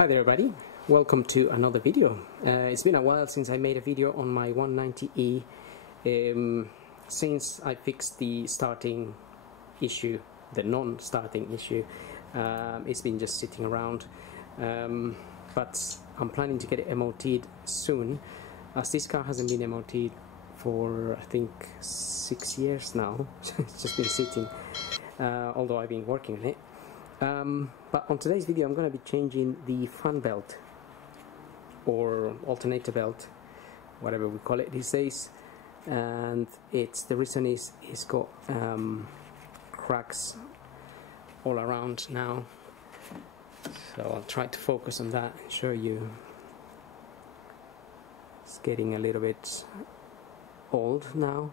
Hi there everybody, welcome to another video. It's been a while since I made a video on my 190E. Since I fixed the starting issue, the non-starting issue, it's been just sitting around, but I'm planning to get it MOT'd soon, as this car hasn't been MOT'd for I think 6 years now. It's just been sitting, although I've been working on it. But on today's video I'm going to be changing the fan belt or alternator belt, whatever we call it these days, and the reason is it's got cracks all around now, so I'll try to focus on that and show you. It's getting a little bit old now,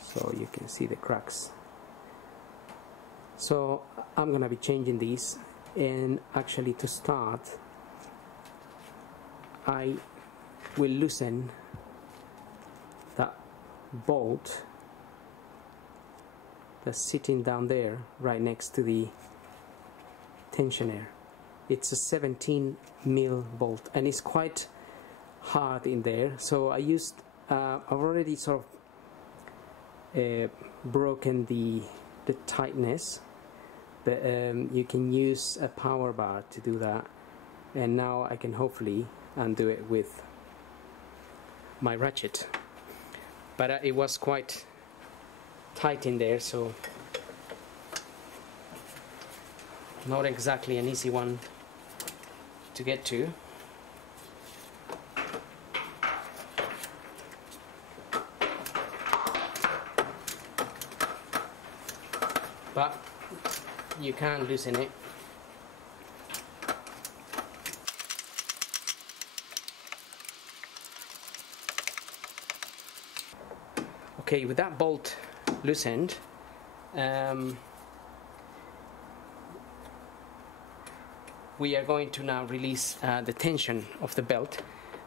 so you can see the cracks. So I'm gonna be changing these, and actually to start I will loosen that bolt that's sitting down there right next to the tensioner. It's a 17mm bolt and it's quite hard in there, so I used I've already sort of broken the tightness, but you can use a power bar to do that, and now I can hopefully undo it with my ratchet. But it was quite tight in there, so not exactly an easy one to get to. But you can loosen it. Okay, with that bolt loosened, we are going to now release the tension of the belt.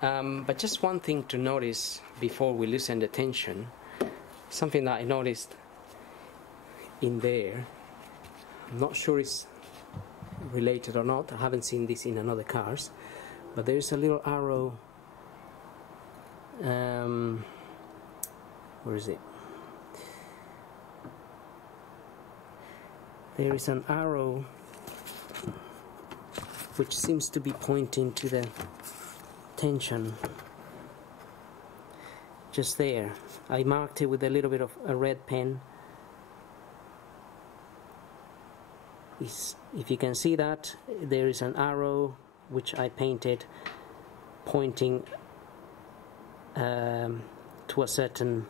But just one thing to notice before we loosen the tension, something that I noticed in there, I'm not sure it's related or not, I haven't seen this in another cars, but there's a little arrow, where is it? There is an arrow which seems to be pointing to the tension just there. I marked it with a little bit of a red pen. If you can see that, there is an arrow which I painted pointing to a certain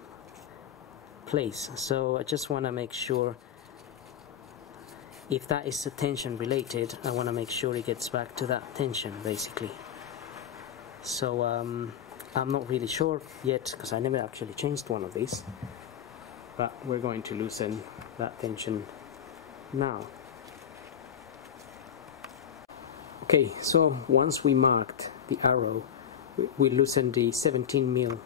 place. So I just want to make sure, if that is tension related, I want to make sure it gets back to that tension basically. So I'm not really sure yet because I never actually changed one of these, but we're going to loosen that tension now. Okay, so once we marked the arrow, we loosened the 17mm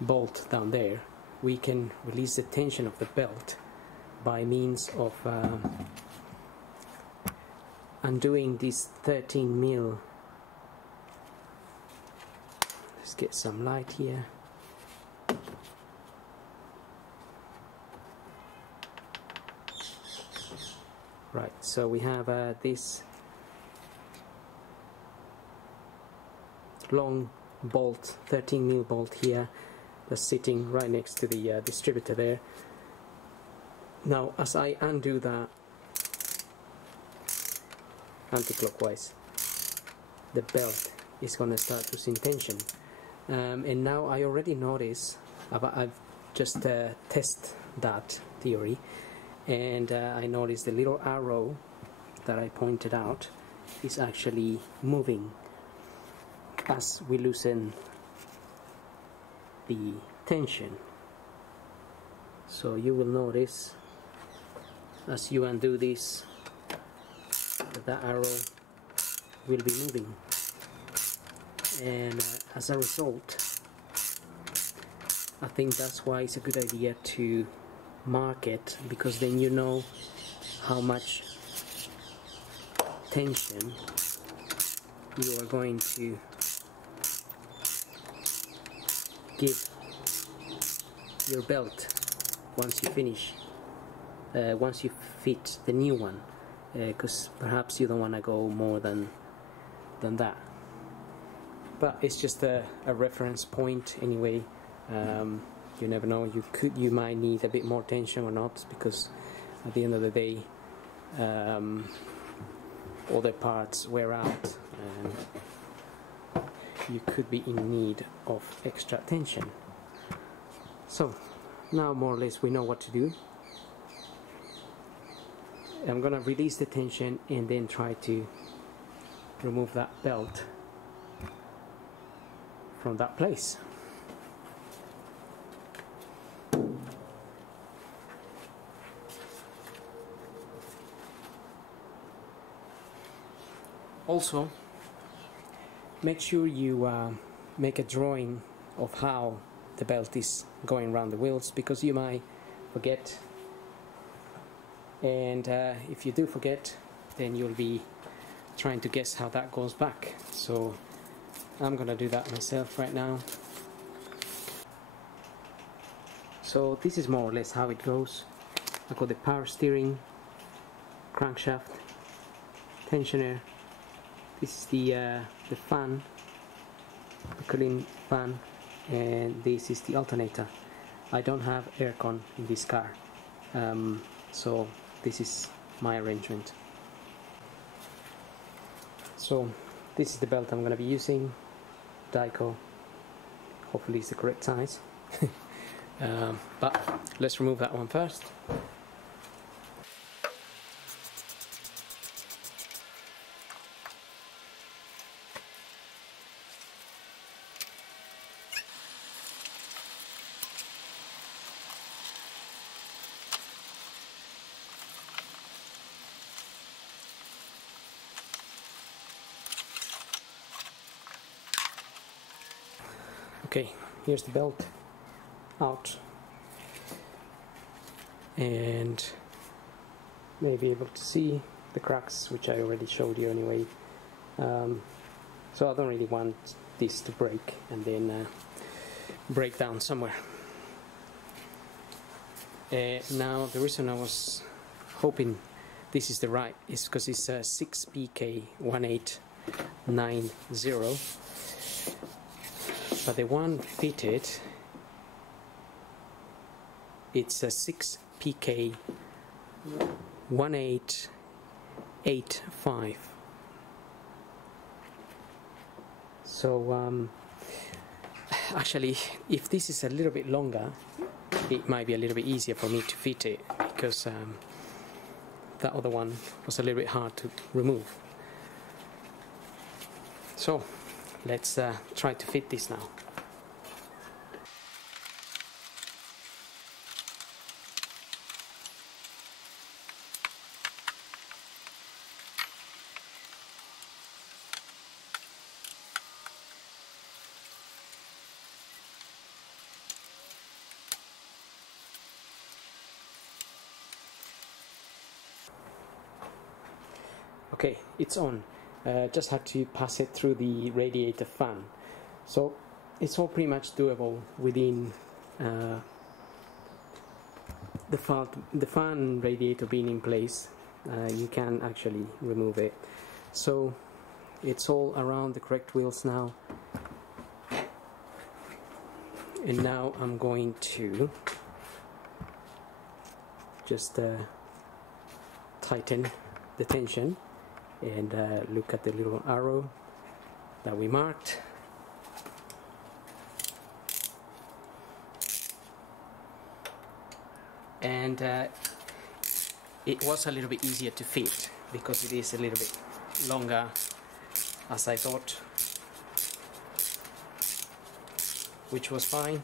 bolt down there, we can release the tension of the belt by means of undoing this 13mm. Let's get some light here. Right, so we have this long bolt, 13mm bolt here, that's sitting right next to the distributor there. Now as I undo that anti-clockwise, the belt is going to start losing tension, and now I already notice, I've just tested that theory, and I noticed the little arrow that I pointed out is actually moving as we loosen the tension. So you will notice as you undo this that arrow will be moving, and as a result I think that's why it's a good idea to mark it, because then you know how much tension you are going to give your belt once you finish, once you fit the new one, because perhaps you don't want to go more than that. But it's just a reference point anyway. You never know, you might need a bit more tension or not, because at the end of the day all the parts wear out and you could be in need of extra tension. So now more or less we know what to do. I'm gonna release the tension and then try to remove that belt from that place. Also, make sure you make a drawing of how the belt is going around the wheels, because you might forget, and if you do forget, then you'll be trying to guess how that goes back. So I'm gonna do that myself right now. So this is more or less how it goes. I've got the power steering, crankshaft, tensioner. This is the fan, the cooling fan, and this is the alternator. I don't have aircon in this car, so this is my arrangement. So this is the belt I'm going to be using, Dyco. Hopefully it's the correct size. But let's remove that one first. Okay, here's the belt out, and maybe able to see the cracks, which I already showed you anyway. So I don't really want this to break and then break down somewhere. Now the reason I was hoping this is the right is because it's a 6PK1890. But the one fitted, it's a 6PK1885. So actually, if this is a little bit longer, it might be a little bit easier for me to fit it, because that other one was a little bit hard to remove. So let's try to fit this now. Okay, it's on. Just had to pass it through the radiator fan. So it's all pretty much doable within the fan radiator being in place. You can actually remove it. So it's all around the correct wheels now. And now I'm going to just tighten the tension and look at the little arrow that we marked. And it was a little bit easier to fit because it is a little bit longer as I thought, which was fine.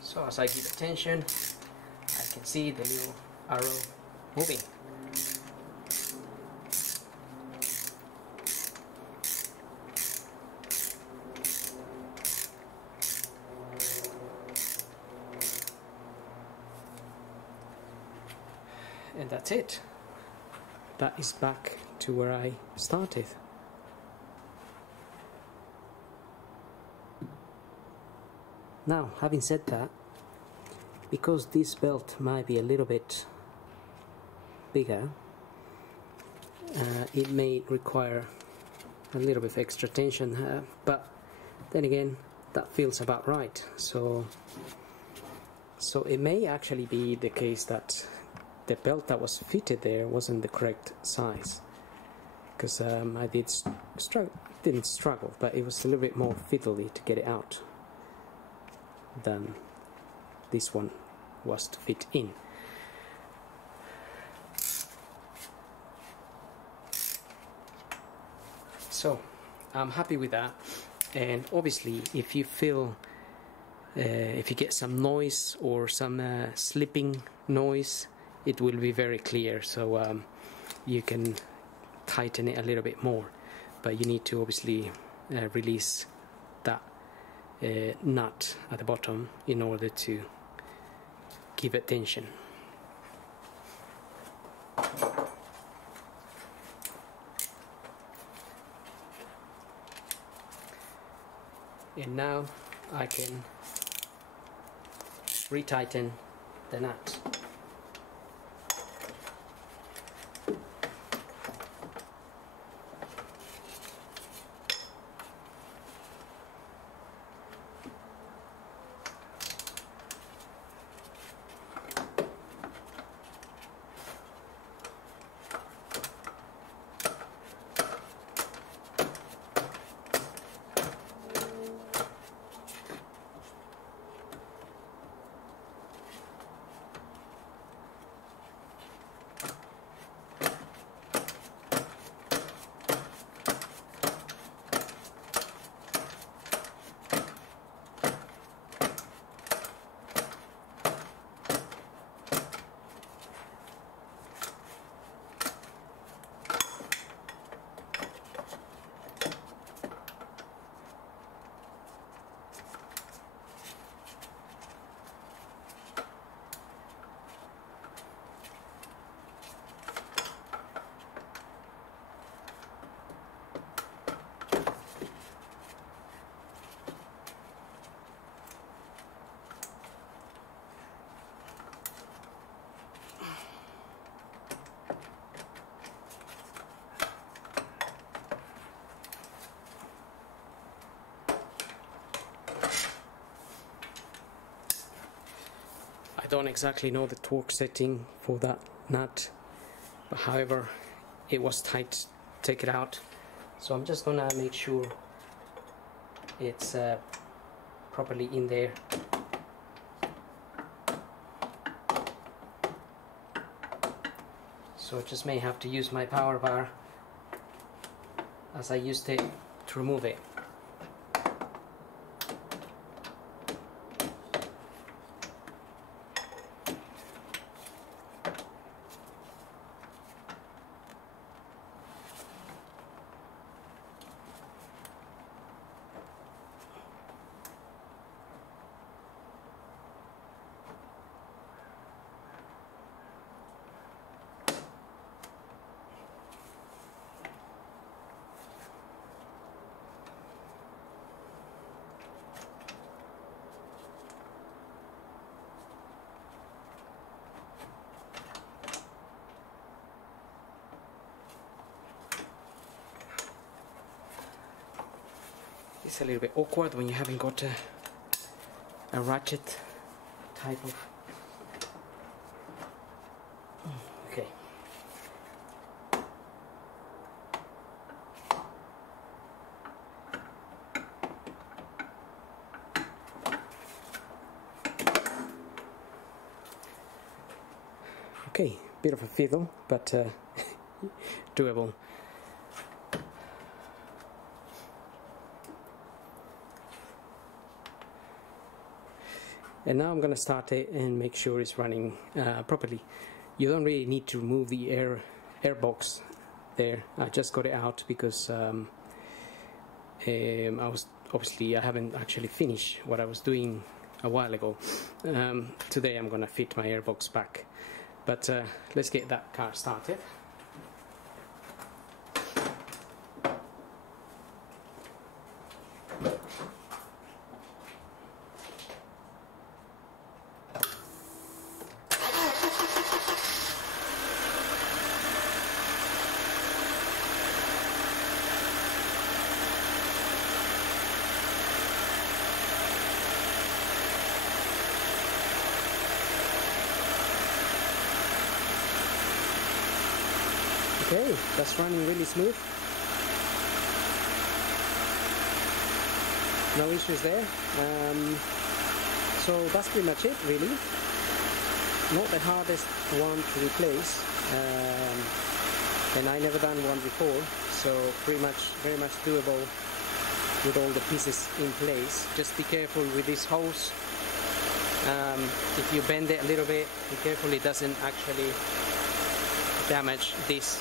So as I give attention, I can see the little arrow moving. that's it. That is back to where I started. Now, having said that, because this belt might be a little bit bigger, it may require a little bit of extra tension, but then again, that feels about right. So it may actually be the case that the belt that was fitted there wasn't the correct size, because I didn't struggle, but it was a little bit more fiddly to get it out than this one was to fit in. So I'm happy with that, and obviously if you feel if you get some noise or some slipping noise, it will be very clear, so you can tighten it a little bit more, but you need to obviously release that nut at the bottom in order to give it tension. And now I can retighten the nut. I don't exactly know the torque setting for that nut, but however it was tight to take it out, so I'm just gonna make sure it's properly in there. So I just may have to use my power bar as I used it to remove it. It's a little bit awkward when you haven't got a ratchet type of... Okay. Okay, bit of a fiddle, but doable. And now I'm going to start it and make sure it's running properly. You don't really need to remove the air box there. I just got it out because I haven't actually finished what I was doing a while ago. Today I'm going to fit my air box back. But let's get that car started. Okay, that's running really smooth. No issues there. So that's pretty much it, really. Not the hardest one to replace, and I never done one before, so pretty much very much doable with all the pieces in place. Just be careful with this hose. If you bend it a little bit, be careful it doesn't actually damage this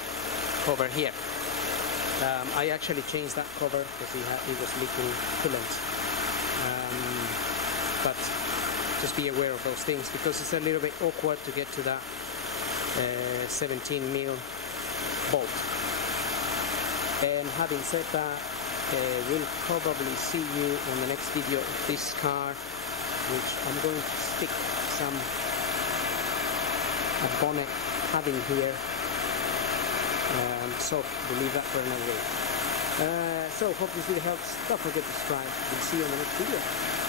cover here. I actually changed that cover because it was leaking coolant, but just be aware of those things because it's a little bit awkward to get to that 17mm bolt. And having said that, we'll probably see you in the next video of this car, which I'm going to stick a bonnet padding here. So we'll leave that for another day. So hope this video helps. Don't forget to subscribe. We'll see you in the next video.